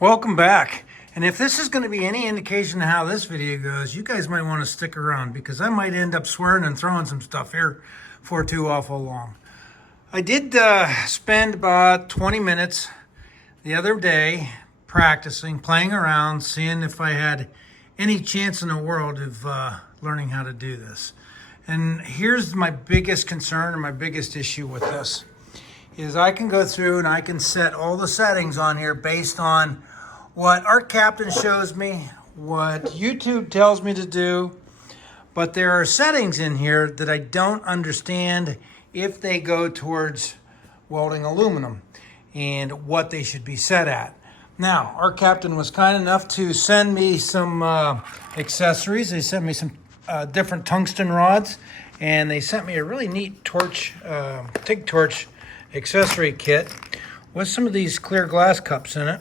Welcome back. And if this is going to be any indication of how this video goes, you guys might want to stick around because I might end up swearing and throwing some stuff here for too awful long. I did spend about 20 minutes the other day practicing, playing around, seeing if I had any chance in the world of learning how to do this. And here's my biggest concern or my biggest issue with this is I can go through and I can set all the settings on here based on what Art Captain shows me, what YouTube tells me to do, but there are settings in here that I don't understand if they go towards welding aluminum and what they should be set at. Now, Art Captain was kind enough to send me some accessories. They sent me some different tungsten rods, and they sent me a really neat torch, TIG torch accessory kit with some of these clear glass cups in it.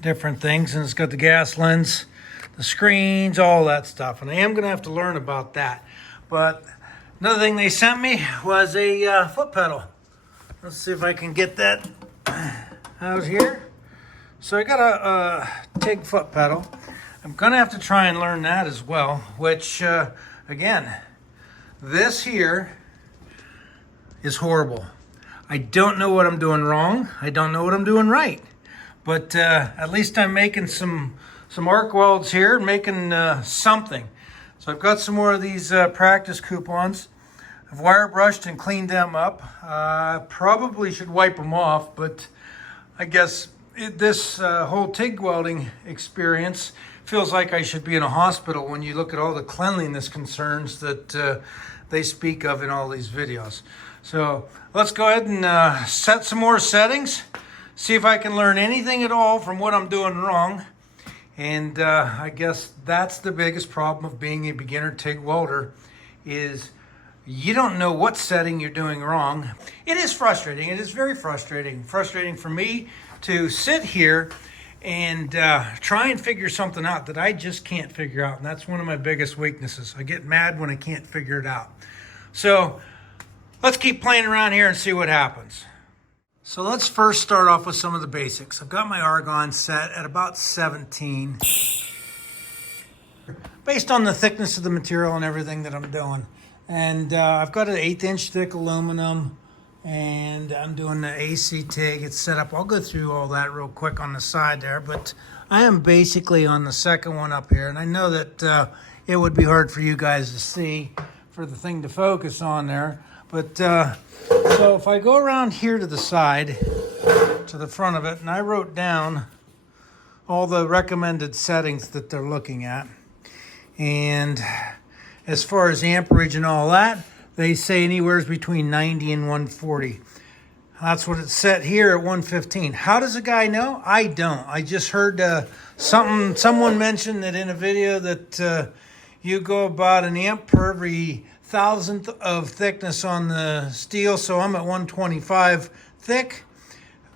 Different things, and it's got the gas lens, the screens, all that stuff. And I am going to have to learn about that. But another thing they sent me was a foot pedal. Let's see if I can get that out here. So I got a TIG foot pedal. I'm going to have to try and learn that as well, which, again, this here is horrible. I don't know what I'm doing wrong. I don't know what I'm doing right. But at least I'm making some arc welds here, making something. So I've got some more of these practice coupons. I've wire brushed and cleaned them up. Probably should wipe them off, but I guess this whole TIG welding experience feels like I should be in a hospital when you look at all the cleanliness concerns that they speak of in all these videos. So let's go ahead and set some more settings. See if I can learn anything at all from what I'm doing wrong. And I guess that's the biggest problem of being a beginner TIG welder is you don't know what setting you're doing wrong. It is frustrating. It is very frustrating. Frustrating for me to sit here and try and figure something out that I just can't figure out. And that's one of my biggest weaknesses. I get mad when I can't figure it out. So let's keep playing around here and see what happens. So let's first start off with some of the basics. I've got my argon set at about 17. Based on the thickness of the material and everything that I'm doing. And I've got an 1/8 inch thick aluminum and I'm doing the AC TIG. It's set up. I'll go through all that real quick on the side there, but I am basically on the second one up here. And I know that it would be hard for you guys to see for the thing to focus on there. But so if I go around here to the side, to the front of it, and I wrote down all the recommended settings that they're looking at. And as far as amperage and all that, they say anywhere between 90 and 140. That's what it's set here at 115. How does a guy know? I don't. I just heard someone mentioned that in a video that you go about an amp per every thousandth of thickness on the steel, so I'm at 125 thick.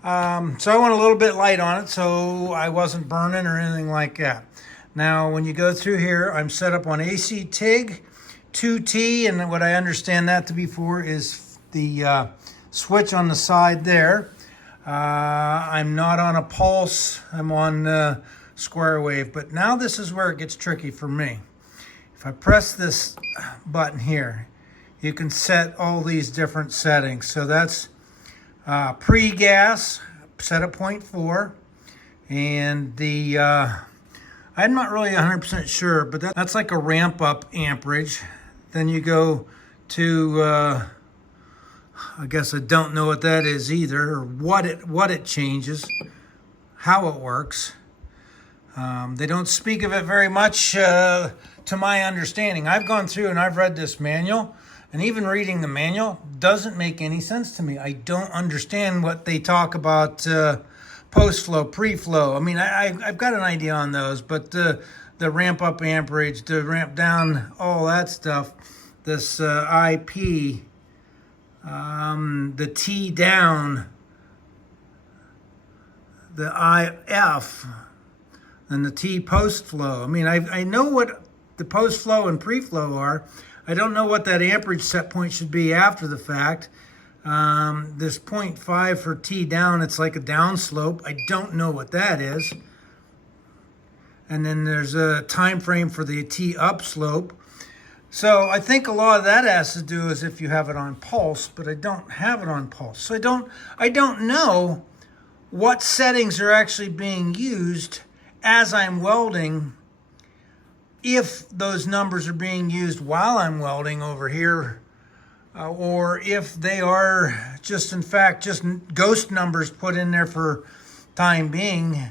So I went a little bit light on it, so I wasn't burning or anything like that. Now, when you go through here, I'm set up on AC TIG 2T, and what I understand that to be for is the switch on the side there. I'm not on a pulse, I'm on square wave, but now this is where it gets tricky for me. If I press this button here, you can set all these different settings. So that's pre-gas, set at 0.4. And the, I'm not really 100% sure, but that's like a ramp up amperage. Then you go to, I guess I don't know what that is either, or what it changes, how it works. They don't speak of it very much to my understanding. I've gone through and I've read this manual, and even reading the manual doesn't make any sense to me. I don't understand what they talk about post-flow, pre-flow. I mean, I've got an idea on those, but the ramp up amperage, the ramp down, all that stuff, this IP, the T down, the IF, and the T post-flow. I mean, I know what the post-flow and pre-flow are. I don't know what that amperage set point should be after the fact. This 0.5 for T down, it's like a down slope. I don't know what that is. And then there's a time frame for the T up slope. So I think a lot of that has to do is if you have it on pulse, but I don't have it on pulse. So I don't know what settings are actually being used as I'm welding, if those numbers are being used while I'm welding over here, or if they are just, in fact, just ghost numbers put in there for time being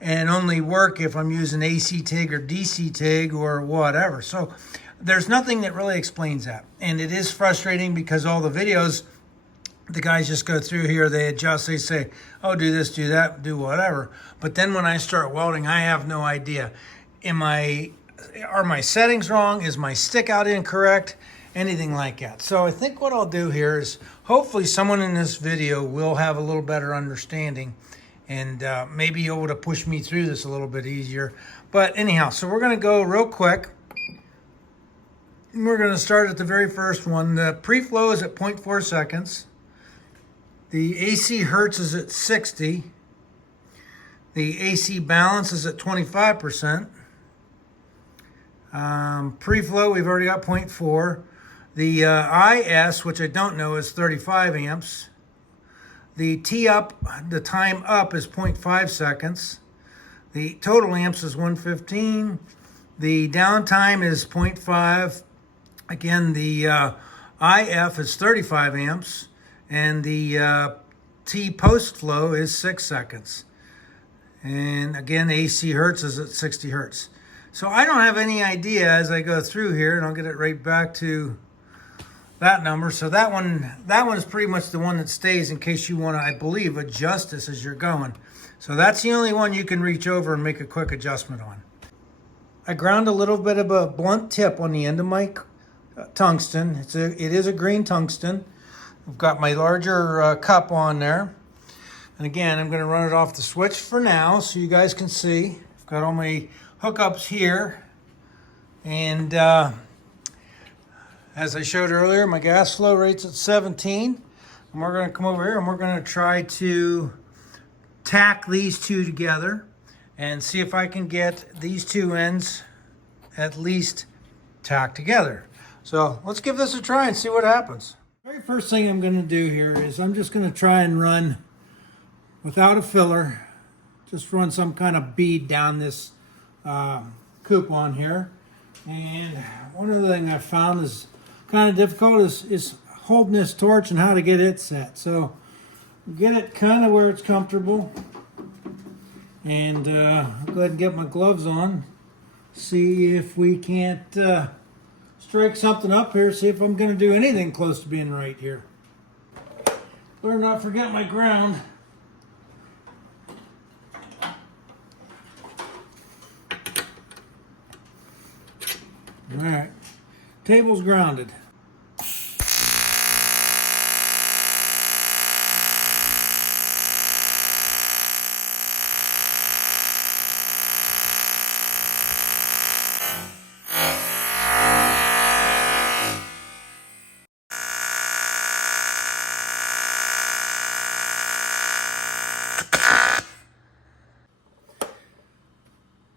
and only work if I'm using AC TIG or DC TIG or whatever. So there's nothing that really explains that. And it is frustrating because all the videos, the guys just go through here, they adjust, they say, oh, do this, do that, do whatever. But then when I start welding, I have no idea. Are my settings wrong? Is my stick out incorrect? Anything like that. So I think what I'll do here is hopefully someone in this video will have a little better understanding and maybe able to push me through this a little bit easier. But anyhow, so we're going to go real quick. We're going to start at the very first one. The pre-flow is at 0.4 seconds. The AC hertz is at 60. The AC balance is at 25%. Pre-flow, we've already got 0.4. The IS, which I don't know, is 35 amps. The T up, the time up is 0.5 seconds. The total amps is 115. The downtime is 0.5. Again, the IF is 35 amps. And the T post flow is 6 seconds. And again, AC hertz is at 60 hertz. So I don't have any idea as I go through here, and I'll get it right back to that number. So that one is pretty much the one that stays in case you want to, I believe, adjust this as you're going. So that's the only one you can reach over and make a quick adjustment on. I ground a little bit of a blunt tip on the end of my tungsten. It is a green tungsten. I've got my larger cup on there. And again, I'm going to run it off the switch for now so you guys can see. I've got all my hookups here. And as I showed earlier, my gas flow rate's at 17. And we're going to come over here and we're going to try to tack these two together and see if I can get these two ends at least tacked together. So let's give this a try and see what happens. Very first thing I'm going to do here is I'm just going to try and run without a filler, just run some kind of bead down this coupon here. And one of the things I found is kind of difficult is holding this torch and how to get it set. So get it kind of where it's comfortable. And I'll go ahead and get my gloves on. See if we can't strike something up here. See if I'm going to do anything close to being right here. Better not forget my ground. All right, table's grounded.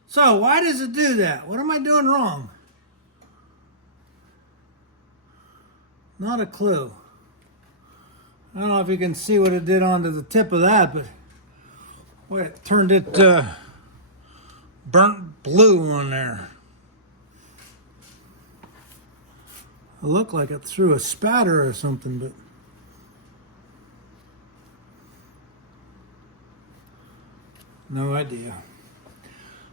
So why does it do that? What am I doing wrong? Not a clue. I don't know if you can see what it did onto the tip of that, but boy, it turned it burnt blue on there. It looked like it threw a spatter or something, but no idea.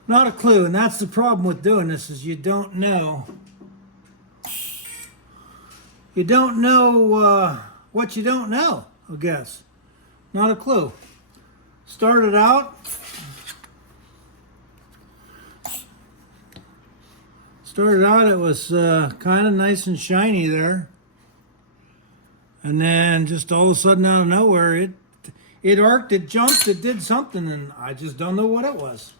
Not a clue, and that's the problem with doing this is you don't know. You don't know what you don't know, I guess. Not a clue. Started out. It was kind of nice and shiny there. And then just all of a sudden out of nowhere, it arced, it jumped, it did something, and I just don't know what it was.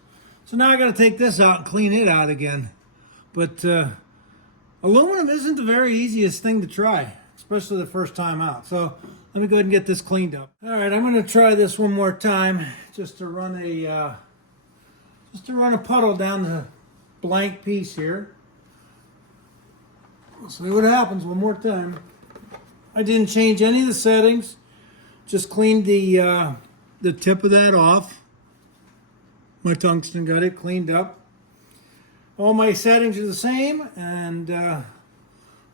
So now I got to take this out and clean it out again. But aluminum isn't the very easiest thing to try, especially the first time out. So let me go ahead and get this cleaned up. All right, I'm going to try this one more time just to run a puddle down the blank piece here. We'll see what happens one more time. I didn't change any of the settings. Just cleaned the tip of that off. My tungsten got it cleaned up. All my settings are the same, and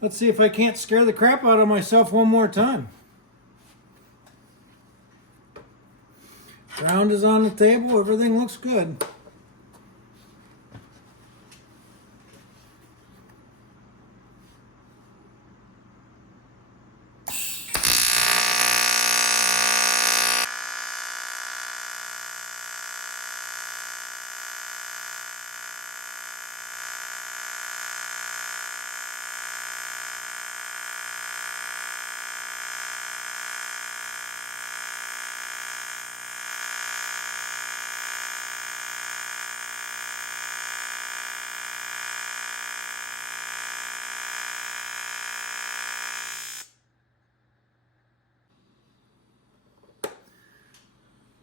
let's see if I can't scare the crap out of myself one more time. Ground is on the table. Everything looks good.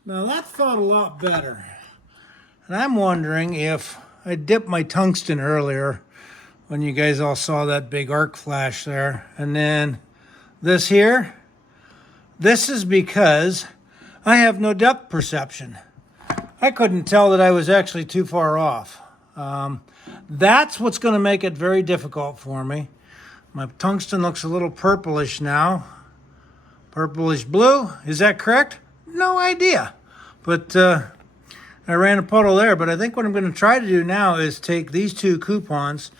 Now that felt a lot better. And I'm wondering if I dipped my tungsten earlier when you guys all saw that big arc flash there. And then this here, this is because I have no depth perception. I couldn't tell that I was actually too far off. That's what's going to make it very difficult for me. My tungsten looks a little purplish now. Purplish blue, is that correct? No idea. But I ran a puddle there. But I think what I'm going to try to do now is take these two coupons,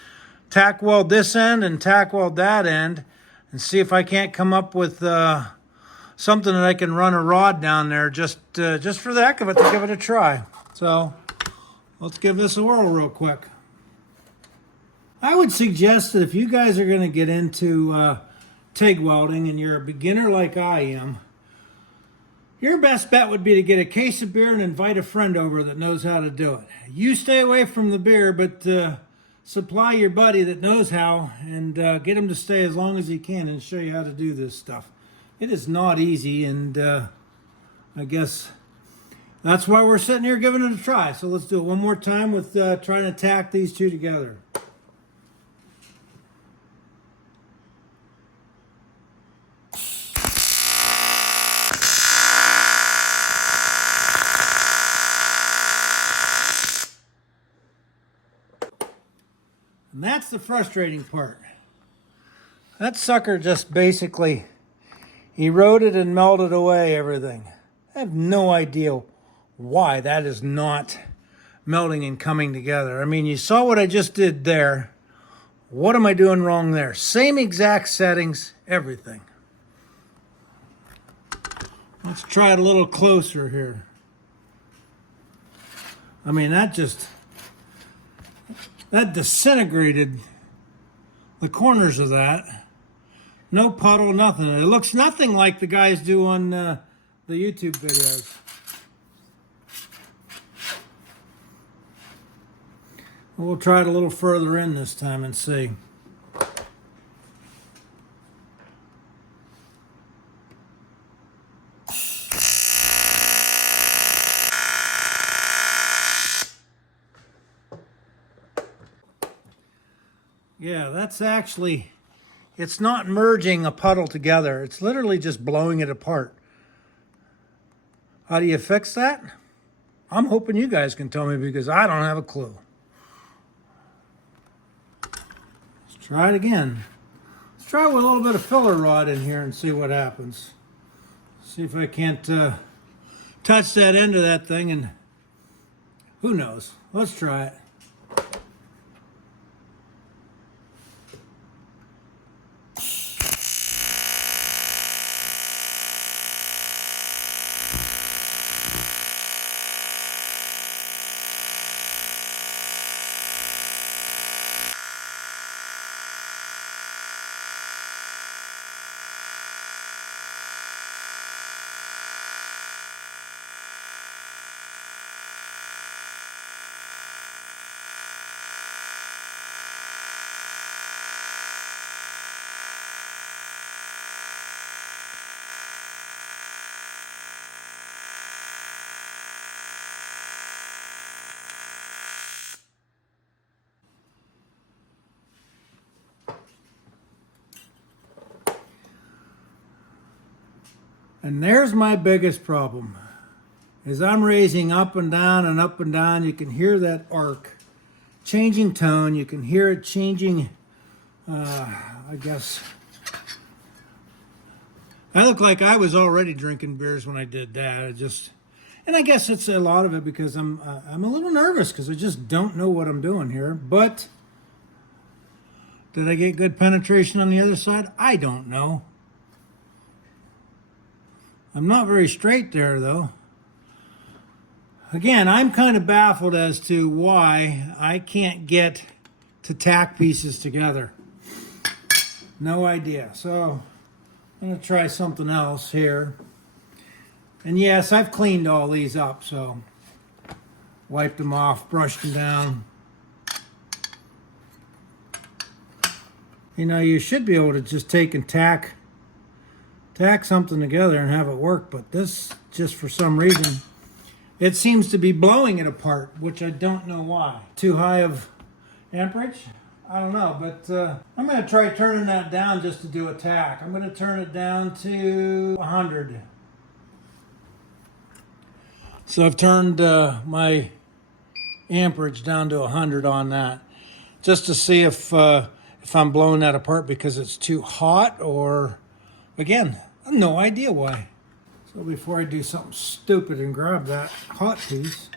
tack weld this end and tack weld that end, and see if I can't come up with something that I can run a rod down there just for the heck of it, to give it a try. So let's give this a whirl real quick. I would suggest that if you guys are going to get into TIG welding and you're a beginner like I am, your best bet would be to get a case of beer and invite a friend over that knows how to do it. You stay away from the beer, but supply your buddy that knows how, and get him to stay as long as he can and show you how to do this stuff. It is not easy, and I guess that's why we're sitting here giving it a try. So let's do it one more time with trying to tack these two together. And that's the frustrating part. That sucker just basically eroded and melted away everything. I have no idea why that is not melting and coming together. I mean, you saw what I just did there. What am I doing wrong there? Same exact settings, everything. Let's try it a little closer here. I mean, that disintegrated the corners of that. No puddle, nothing. It looks nothing like the guys do on the YouTube videos. We'll try it a little further in this time and see. Yeah, that's actually, it's not merging a puddle together. It's literally just blowing it apart. How do you fix that? I'm hoping you guys can tell me, because I don't have a clue. Let's try it again. Let's try with a little bit of filler rod in here and see what happens. See if I can't touch that end of that thing, and who knows. Let's try it. And there's my biggest problem. As I'm raising up and down and up and down, you can hear that arc changing tone. You can hear it changing, I guess. I look like I was already drinking beers when I did that. And I guess it's a lot of it because I'm a little nervous because I just don't know what I'm doing here. But did I get good penetration on the other side? I don't know. I'm not very straight there, though. Again, I'm kind of baffled as to why I can't get to tack pieces together. No idea. So I'm going to try something else here. And yes, I've cleaned all these up, so wiped them off, brushed them down. You know, you should be able to just take and tack something together and have it work, but this, just for some reason, it seems to be blowing it apart, which I don't know why. Too high of amperage? I don't know, but I'm going to try turning that down just to do a tack. I'm going to turn it down to 100. So I've turned my amperage down to 100 on that, just to see if I'm blowing that apart because it's too hot, or, again, I have no idea why. So before I do something stupid and grab that hot piece,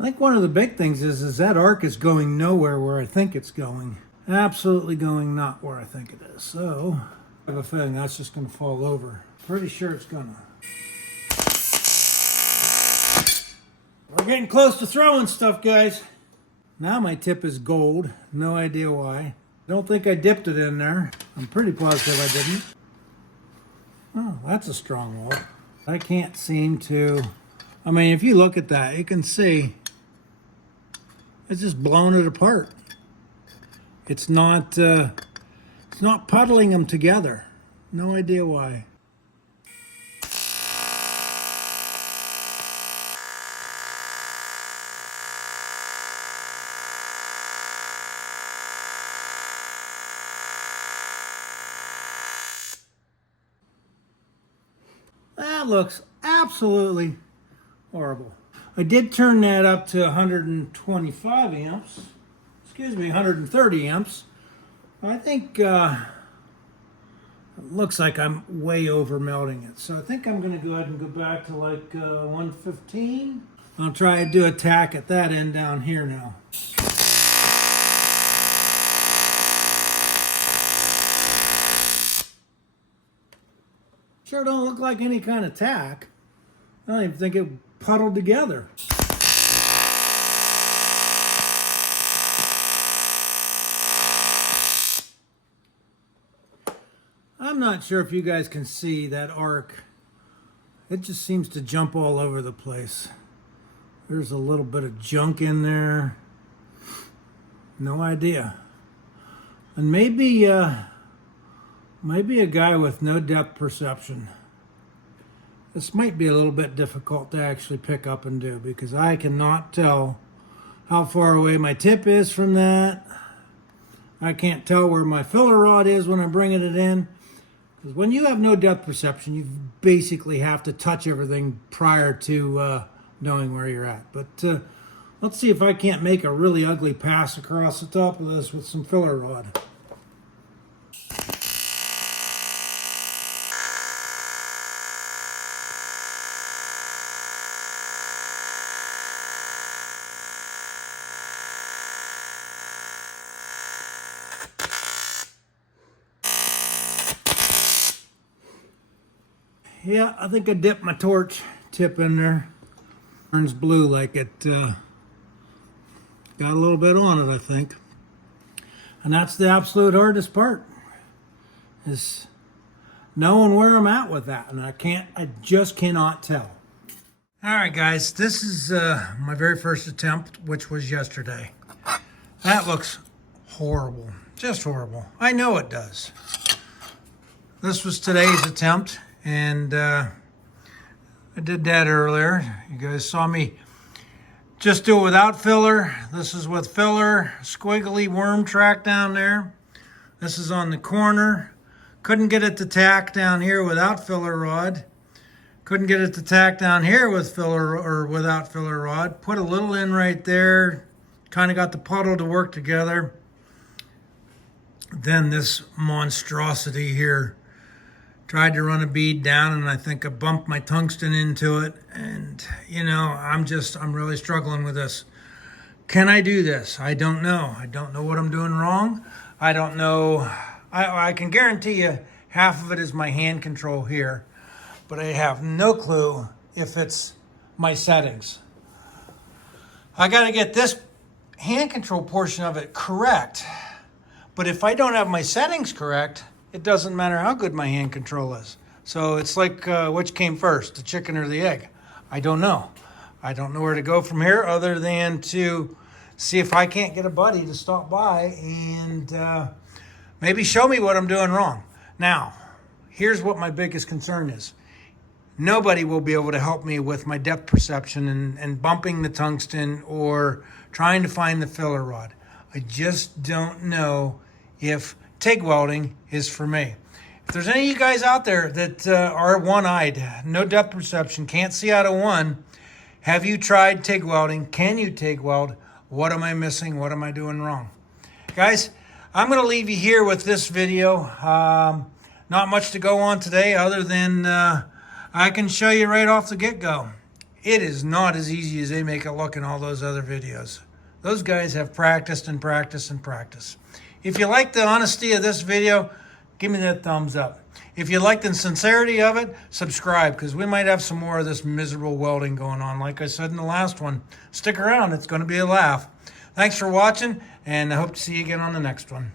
I think one of the big things is that arc is going nowhere where I think it's going. Absolutely going not where I think it is. So I have a feeling that's just going to fall over. Pretty sure it's gonna. We're getting close to throwing stuff, guys. Now my tip is gold. No idea why. Don't think I dipped it in there. I'm pretty positive I didn't. Oh, that's a strong weld. I can't seem to... I mean, if you look at that, you can see it's just blowing it apart. It's not puddling them together. No idea why. That looks absolutely horrible. I did turn that up to 125 amps. Excuse me, 130 amps. I think it looks like I'm way over melting it. So I think I'm going to go ahead and go back to like 115. I'll try to do a tack at that end down here now. Sure don't look like any kind of tack. I don't even think it puddled together. I'm not sure if you guys can see that arc. It just seems to jump all over the place. There's a little bit of junk in there. No idea. And maybe a guy with no depth perception. This might be a little bit difficult to actually pick up and do because I cannot tell how far away my tip is from that. I can't tell where my filler rod is when I'm bringing it in. Because when you have no depth perception, you basically have to touch everything prior to knowing where you're at. But let's see if I can't make a really ugly pass across the top of this with some filler rod. Yeah, I think I dipped my torch tip in there. Turns blue like it got a little bit on it, I think. And that's the absolute hardest part, is knowing where I'm at with that. And I just cannot tell. All right, guys, this is my very first attempt, which was yesterday. That looks horrible, just horrible. I know it does. This was today's attempt. And I did that earlier. You guys saw me just do it without filler. This is with filler, squiggly worm track down there. This is on the corner. Couldn't get it to tack down here without filler rod. Couldn't get it to tack down here with filler or without filler rod. Put a little in right there. Kind of got the puddle to work together. Then this monstrosity here. Tried to run a bead down, and I think I bumped my tungsten into it. And, you know, I'm really struggling with this. Can I do this? I don't know. I don't know what I'm doing wrong. I don't know. I can guarantee you half of it is my hand control here, but I have no clue if it's my settings. I got to get this hand control portion of it correct. But if I don't have my settings correct, it doesn't matter how good my hand control is. So it's like, which came first, the chicken or the egg? I don't know. I don't know where to go from here other than to see if I can't get a buddy to stop by and maybe show me what I'm doing wrong. Now, here's what my biggest concern is. Nobody will be able to help me with my depth perception and bumping the tungsten or trying to find the filler rod. I just don't know if TIG welding is for me. If there's any of you guys out there that are one-eyed, no depth perception, can't see out of one, have you tried TIG welding? Can you TIG weld? What am I missing? What am I doing wrong? Guys, I'm going to leave you here with this video. Not much to go on today other than I can show you right off the get-go. It is not as easy as they make it look in all those other videos. Those guys have practiced and practiced and practiced. If you like the honesty of this video, give me that thumbs up. If you like the sincerity of it, subscribe, because we might have some more of this miserable welding going on. Like I said in the last one, stick around. It's going to be a laugh. Thanks for watching, and I hope to see you again on the next one.